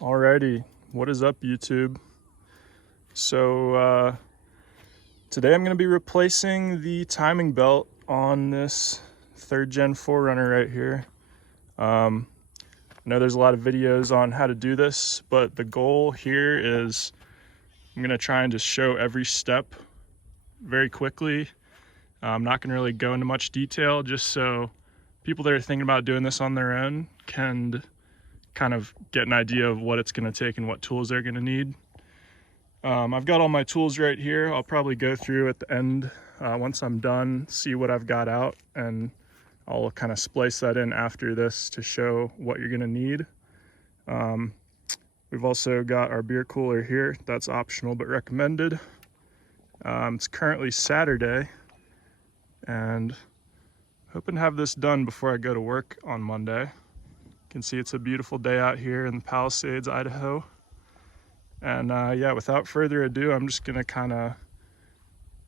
Alrighty, what is up YouTube? So today I'm going to be replacing the timing belt on this 3rd gen 4Runner right here. I know there's a lot of videos on how to do this, but the goal here is I'm going to try and just show every step very quickly. I'm not going to really go into much detail, just so people that are thinking about doing this on their own can kind of get an idea of what it's going to take and what tools they're going to need. I've got all my tools right here. I'll probably go through at the end once I'm done, see what I've got out, and I'll kind of splice that in after this to show what you're going to need. We've also got our beer cooler here. That's optional but recommended. It's currently Saturday, and hoping to have this done before I go to work on Monday. You can see it's a beautiful day out here in the Palisades, Idaho. And yeah, without further ado, I'm just gonna kind of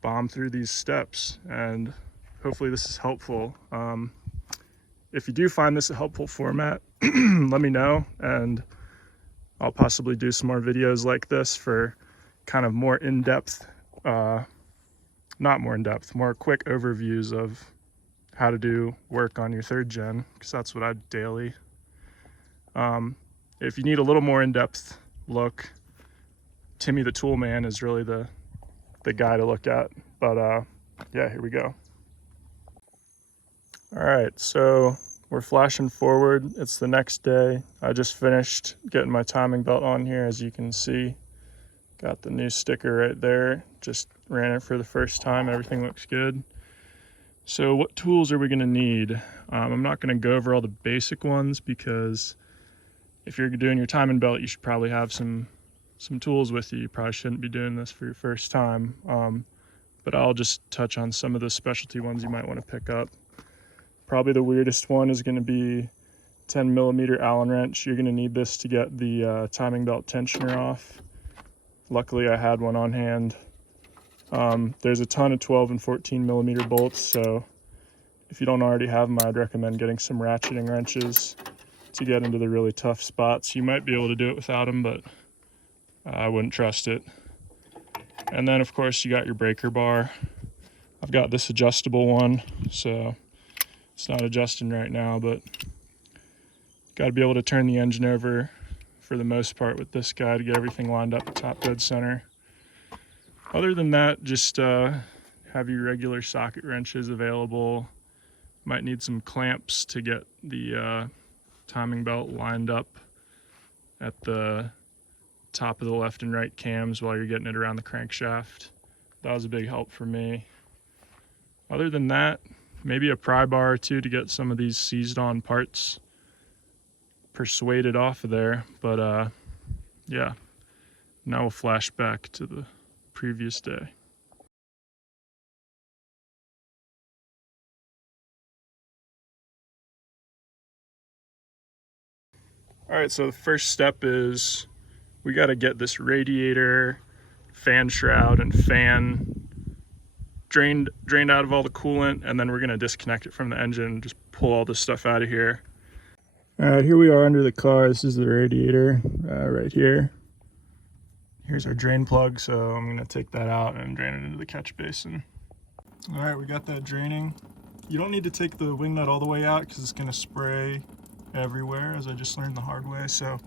bomb through these steps, and hopefully this is helpful. If you do find this a helpful format, let me know, and I'll possibly do some more videos like this for kind of more in-depth, not more in-depth, more quick overviews of how to do work on your 3rd gen, because that's what I do daily. If you need a little more in-depth look, Timmy the Tool Man is really the guy to look at. But yeah, here we go. All right, so we're flashing forward. It's the next day. I just finished getting my timing belt on here, as you can see. Got the new sticker right there. Just ran it for the first time. Everything looks good. So what tools are we gonna need? I'm not gonna go over all the basic ones, because if you're doing your timing belt, you should probably have some tools with you. You probably shouldn't be doing this for your first time. But I'll just touch on some of the specialty ones you might want to pick up. Probably the weirdest one is going to be 10mm Allen wrench. You're going to need this to get the timing belt tensioner off. Luckily I had one on hand. There's a ton of 12 and 14mm bolts, so if you don't already have them, I'd recommend getting some ratcheting wrenches to get into the really tough spots. You might be able to do it without them, but I wouldn't trust it. And then of course you got your breaker bar. I've got this adjustable one, so it's not adjusting right now, but got to be able to turn the engine over for the most part with this guy to get everything lined up at top dead center. Other than that, just have your regular socket wrenches available. Might need some clamps to get the timing belt lined up at the top of the left and right cams while you're getting it around the crankshaft. That was a big help for me. Other than that, maybe a pry bar or two to get some of these seized on parts persuaded off of there. But yeah, now we'll flash back to the previous day. All right, so the first step is we got to get this radiator, fan shroud, and fan drained out of all the coolant, and then we're going to disconnect it from the engine and just pull all this stuff out of here. All right, here we are under the car. This is the radiator right here. Here's our drain plug, so I'm going to take that out and drain it into the catch basin. All right, we got that draining. You don't need to take the wing nut all the way out because it's going to spray everywhere, as I just learned the hard way. So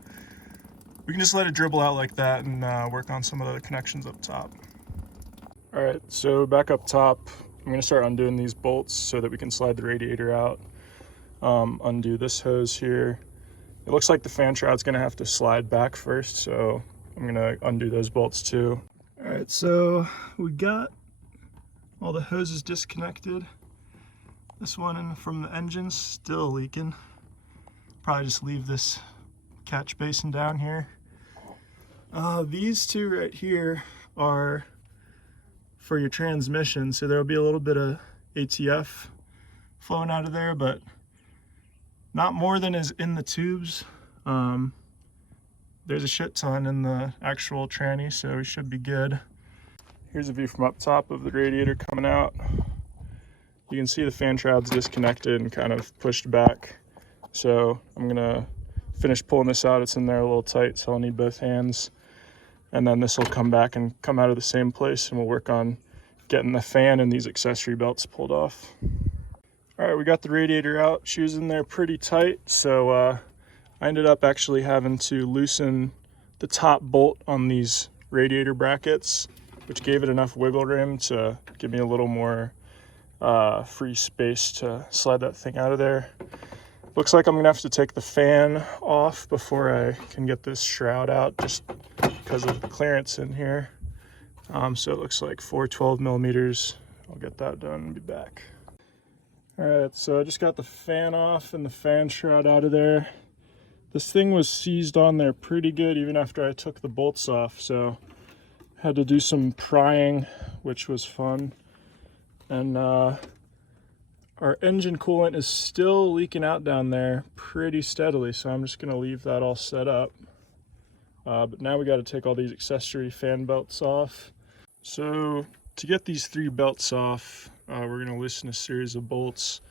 we can just let it dribble out like that and work on some of the connections up top. All right, so back up top, I'm going to start undoing these bolts so that we can slide the radiator out. Undo this hose here. It looks like the fan shroud's going to have to slide back first, so I'm going to undo those bolts too. All right, so we got all the hoses disconnected. This one from the engine's still leaking. Probably just leave this catch basin down here. These two right here are for your transmission, so there'll be a little bit of ATF flowing out of there, but not more than is in the tubes. There's a shit ton in the actual tranny, so we should be good. Here's a view from up top of the radiator coming out. You can see the fan shroud's disconnected and kind of pushed back. So I'm gonna finish pulling this out. It's in there a little tight, so I'll need both hands. And then this will come back and come out of the same place, and we'll work on getting the fan and these accessory belts pulled off. All right, we got the radiator out. She was in there pretty tight, so I ended up actually having to loosen the top bolt on these radiator brackets, which gave it enough wiggle room to give me a little more free space to slide that thing out of there. Looks like I'm gonna have to take the fan off before I can get this shroud out, just because of the clearance in here. So it looks like 412 millimeters. I'll get that done and be back. All right, so I just got the fan off and the fan shroud out of there. This thing was seized on there pretty good even after I took the bolts off, so had to do some prying, which was fun. And our engine coolant is still leaking out down there pretty steadily, so I'm just gonna leave that all set up. But now we gotta take all these accessory fan belts off. So to get these 3 belts off, we're gonna loosen a series of bolts.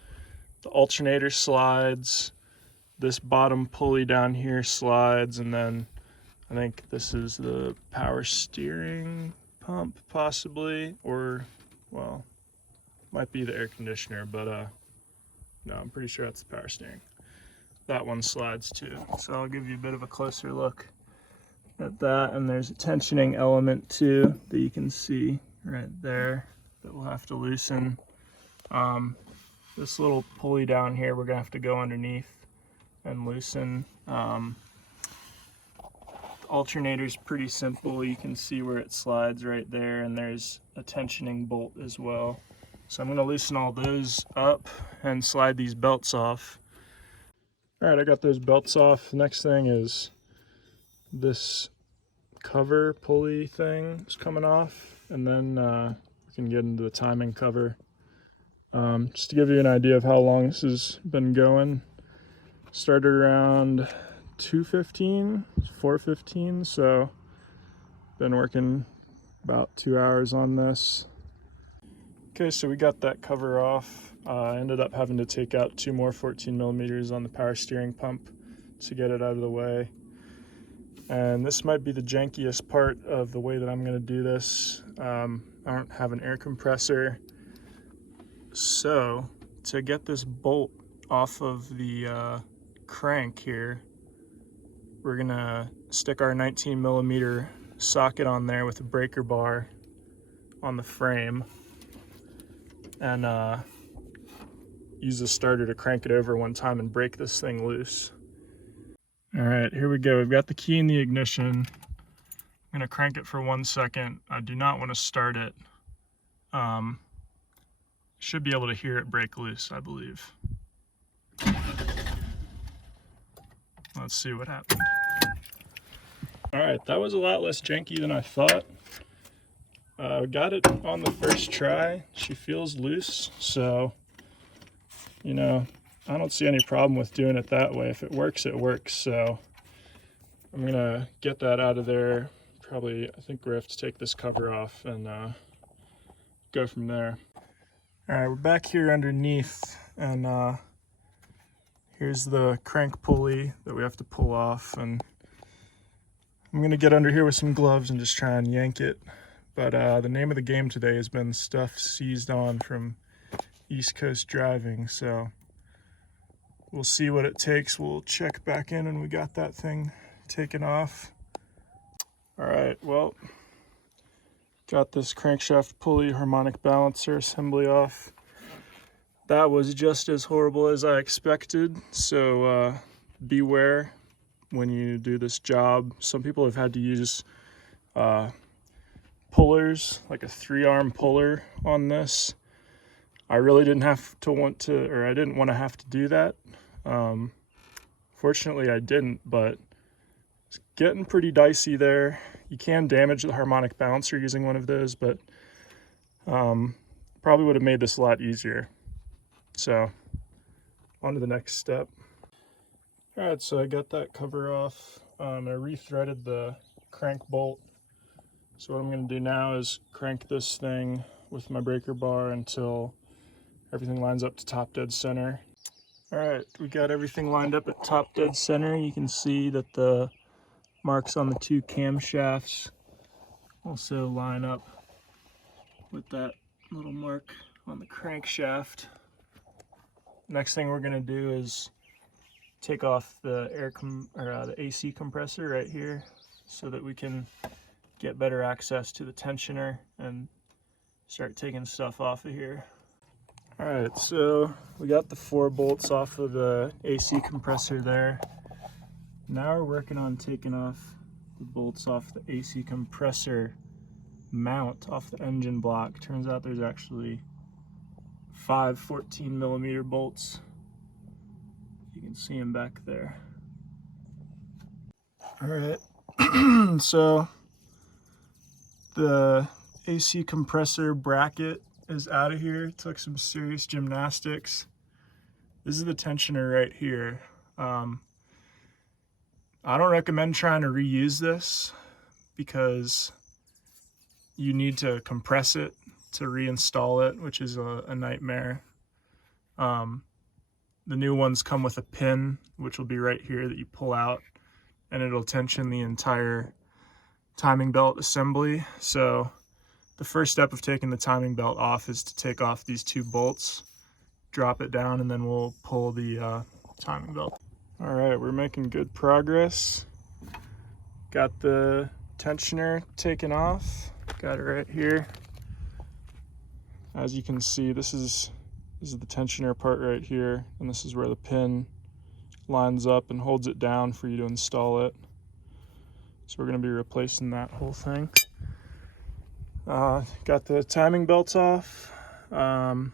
The alternator slides, this bottom pulley down here slides, and then I think this is the power steering pump possibly, or, well, might be the air conditioner, but no, I'm pretty sure that's the power steering. That one slides too. So I'll give you a bit of a closer look at that, and there's a tensioning element too that you can see right there that we'll have to loosen. This little pulley down here we're gonna have to go underneath and loosen. The alternator's pretty simple. You can see where it slides right there, and there's a tensioning bolt as well. So I'm gonna loosen all those up and slide these belts off. All right, I got those belts off. The next thing is this cover pulley thing is coming off, and then we can get into the timing cover. Just to give you an idea of how long this has been going. Started around 2:15, 4:15, so been working about 2 hours on this. Okay, so we got that cover off. I ended up having to take out 2 more 14 millimeters on the power steering pump to get it out of the way. And this might be the jankiest part of the way that I'm gonna do this. I don't have an air compressor. So to get this bolt off of the crank here, we're gonna stick our 19 millimeter socket on there with a breaker bar on the frame, and use the starter to crank it over one time and break this thing loose. All right, here we go. We've got the key in the ignition. I'm gonna crank it for 1 second. I do not want to start it. Should be able to hear it break loose, I believe. Let's see what happened. All right, that was a lot less janky than I thought. Got it on the first try. She feels loose, so, you know, I don't see any problem with doing it that way. If it works, it works. So I'm gonna get that out of there. Probably, I think we have to take this cover off and go from there. All right, we're back here underneath, and here's the crank pulley that we have to pull off, and I'm gonna get under here with some gloves and just try and yank it. But the name of the game today has been stuff seized on from East Coast driving, so we'll see what it takes. We'll check back in when we got that thing taken off. All right, well, got this crankshaft pulley harmonic balancer assembly off. That was just as horrible as I expected, so beware when you do this job. Some people have had to use pullers, like a 3-arm puller on this. I really didn't have to want to have to do that. Fortunately I didn't, but it's getting pretty dicey there. You can damage the harmonic balancer using one of those, but probably would have made this a lot easier. So on to the next step. All right, so I got that cover off. I re-threaded the crank bolt. So what I'm gonna do now is crank this thing with my breaker bar until everything lines up to top dead center. All right, we got everything lined up at top dead center. You can see that the marks on the two camshafts also line up with that little mark on the crankshaft. Next thing we're gonna do is take off the the AC compressor right here so that we can get better access to the tensioner and start taking stuff off of here. All right, so we got the 4 bolts off of the AC compressor there. Now we're working on taking off the bolts off the AC compressor mount off the engine block. Turns out there's actually 5 14mm bolts. You can see them back there. All right, so the AC compressor bracket is out of here. It took some serious gymnastics. This is the tensioner right here. I don't recommend trying to reuse this because you need to compress it to reinstall it, which is a nightmare. The new ones come with a pin, which will be right here that you pull out, and it'll tension the entire timing belt assembly. So the first step of taking the timing belt off is to take off these 2 bolts, drop it down, and then we'll pull the timing belt. All right, we're making good progress. Got the tensioner taken off. Got it right here. As you can see, this is the tensioner part right here, and this is where the pin lines up and holds it down for you to install it. So we're going to be replacing that whole thing. Got the timing belts off. So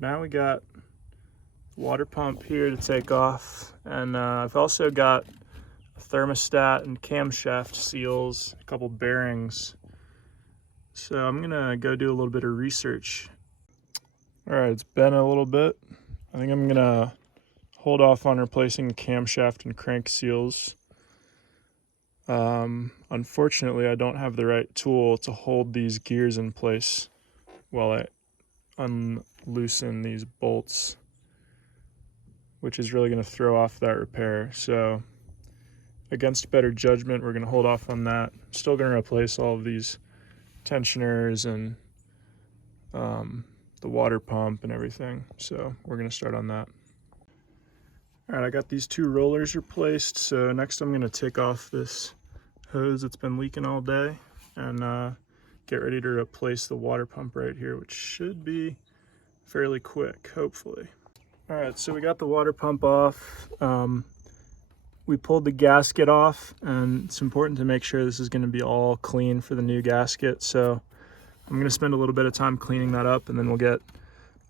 now we got the water pump here to take off, and I've also got a thermostat and camshaft seals, a couple bearings. So I'm gonna go do a little bit of research. All right, it's been a little bit. I think I'm gonna hold off on replacing the camshaft and crank seals. Unfortunately, I don't have the right tool to hold these gears in place while I unloosen these bolts, which is really going to throw off that repair. So against better judgment, we're going to hold off on that. I'm still going to replace all of these tensioners and the water pump and everything. So we're going to start on that. All right, I got these 2 rollers replaced. So next I'm going to take off this hose that's been leaking all day and get ready to replace the water pump right here, which should be fairly quick, hopefully. All right, so we got the water pump off. We pulled the gasket off, and it's important to make sure this is going to be all clean for the new gasket. So I'm going to spend a little bit of time cleaning that up, and then we'll get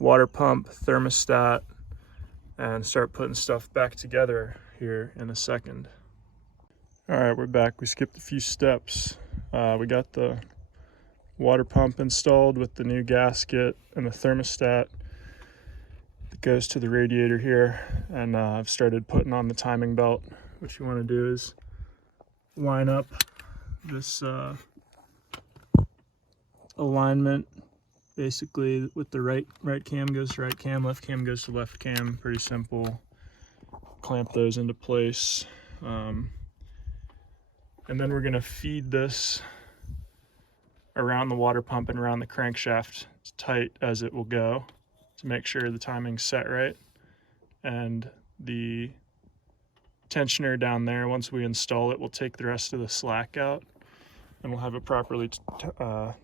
water pump, thermostat, and start putting stuff back together here in a second. All right, we're back. We skipped a few steps. We got the water pump installed with the new gasket and the thermostat that goes to the radiator here, and I've started putting on the timing belt. What you want to do is line up this alignment basically with the right cam goes to right cam, left cam goes to left cam. Pretty simple. Clamp those into place. And then we're going to feed this around the water pump and around the crankshaft as tight as it will go to make sure the timing's set right. And the tensioner down there, once we install it, we'll take the rest of the slack out and we'll have a properly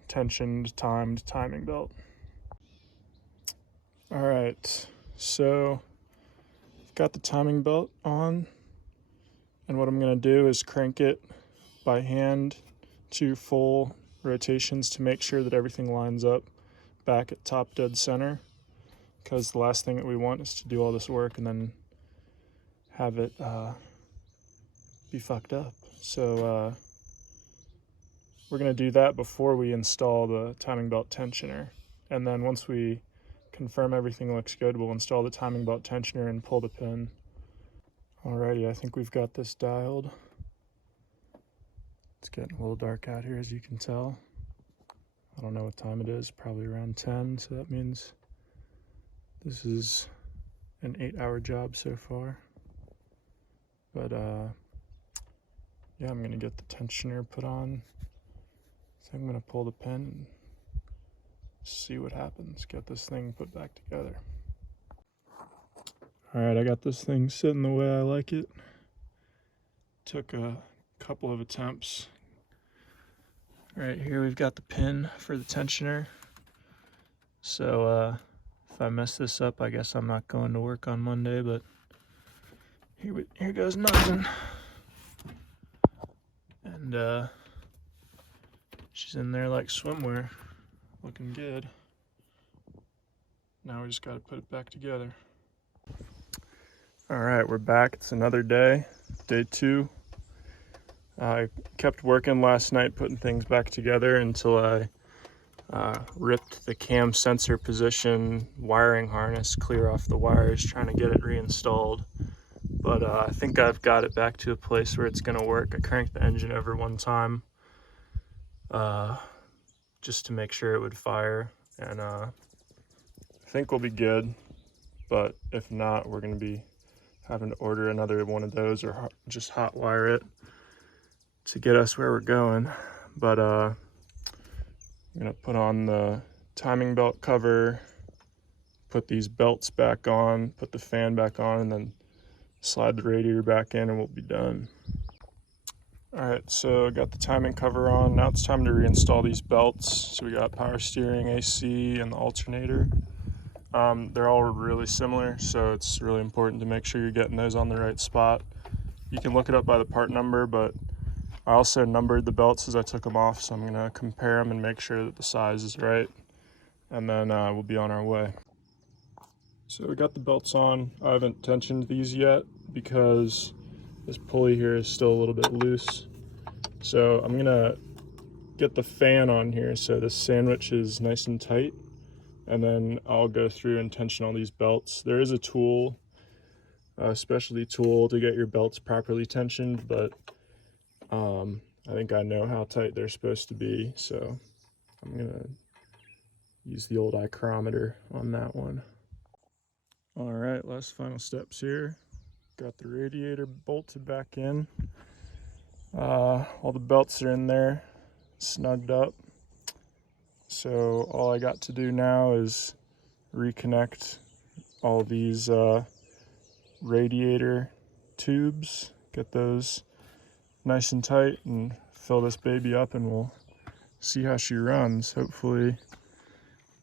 tensioned, timed timing belt. All right, so I've got the timing belt on, and what I'm going to do is crank it by hand to full rotations to make sure that everything lines up back at top dead center, because the last thing that we want is to do all this work and then have it be fucked up. So we're going to do that before we install the timing belt tensioner, and then once we confirm everything looks good, we'll install the timing belt tensioner and pull the pin. Alrighty, I think we've got this dialed. It's getting a little dark out here, as you can tell. I don't know what time it is, probably around 10, so that means this is an 8-hour job so far. But yeah, I'm gonna get the tensioner put on. So I'm gonna pull the pin and see what happens. Get this thing put back together. All right, I got this thing sitting the way I like it. Took a couple of attempts. Right here we've got the pin for the tensioner. So if I mess this up, I guess I'm not going to work on Monday, but here goes nothing. And she's in there like swimwear, looking good. Now we just got to put it back together. All right, we're back. It's another day, day 2. I kept working last night putting things back together until I ripped the cam sensor position wiring harness clear off the wires, trying to get it reinstalled. But I think I've got it back to a place where it's going to work. I cranked the engine over one time just to make sure it would fire, and I think we'll be good. But if not, we're going to be having to order another one of those or just hot wire it to get us where we're going. But I'm going to put on the timing belt cover, put these belts back on, put the fan back on, and then slide the radiator back in and we'll be done. All right, so I got the timing cover on. Now it's time to reinstall these belts. So we got power steering, AC, and the alternator. They're all really similar, so it's really important to make sure you're getting those on the right spot. You can look it up by the part number, but I also numbered the belts as I took them off, so I'm gonna compare them and make sure that the size is right, and then we'll be on our way. So we got the belts on. I haven't tensioned these yet because this pulley here is still a little bit loose. So I'm gonna get the fan on here so this sandwich is nice and tight, and then I'll go through and tension all these belts. There is a tool, a specialty tool to get your belts properly tensioned, but I think I know how tight they're supposed to be, so I'm gonna use the old micrometer on that one. All right, last final steps here. Got the radiator bolted back in. All the belts are in there, snugged up. So all I got to do now is reconnect all these radiator tubes, get those nice and tight, and fill this baby up, and we'll see how she runs. Hopefully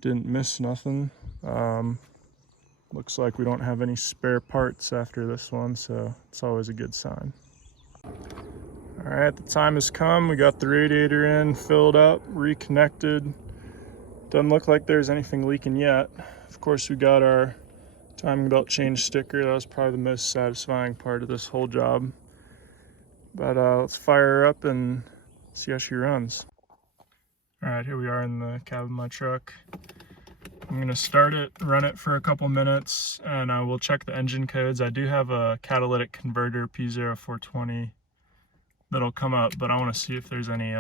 didn't miss nothing. Looks like we don't have any spare parts after this one, so it's always a good sign. All right, the time has come. We got the radiator in, filled up, reconnected. Doesn't look like there's anything leaking yet. Of course, we got our timing belt change sticker. That was probably the most satisfying part of this whole job. But let's fire her up and see how she runs. All right, here we are in the cab of my truck. I'm gonna start it, run it for a couple minutes, and we'll check the engine codes. I do have a catalytic converter P0420 that'll come up, but I wanna see if there's any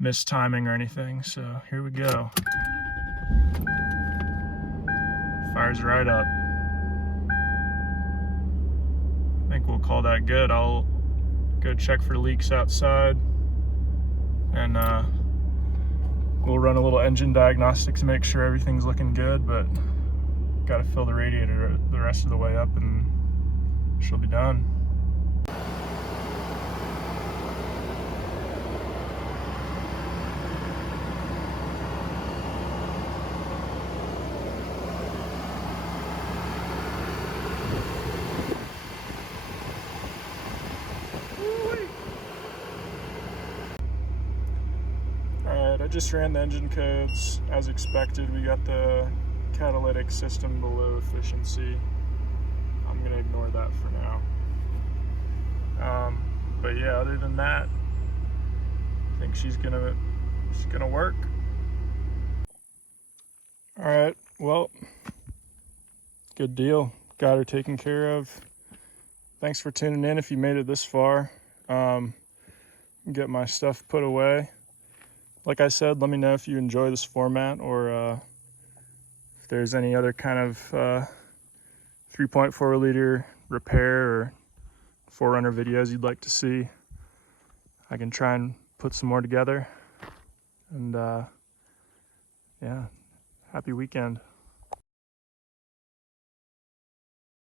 mistiming or anything. So here we go. Fires right up. I think we'll call that good. I'll go check for leaks outside, and we'll run a little engine diagnostic to make sure everything's looking good, but got to fill the radiator the rest of the way up and she'll be done. I just ran the engine codes as expected. We got the catalytic system below efficiency. I'm gonna ignore that for now. But yeah, other than that, I think she's gonna work. All right, well, good deal. Got her taken care of. Thanks for tuning in if you made it this far. Get my stuff put away. Like I said, let me know if you enjoy this format, or if there's any other kind of 3.4 liter repair or 4Runner videos you'd like to see, I can try and put some more together. And yeah, happy weekend.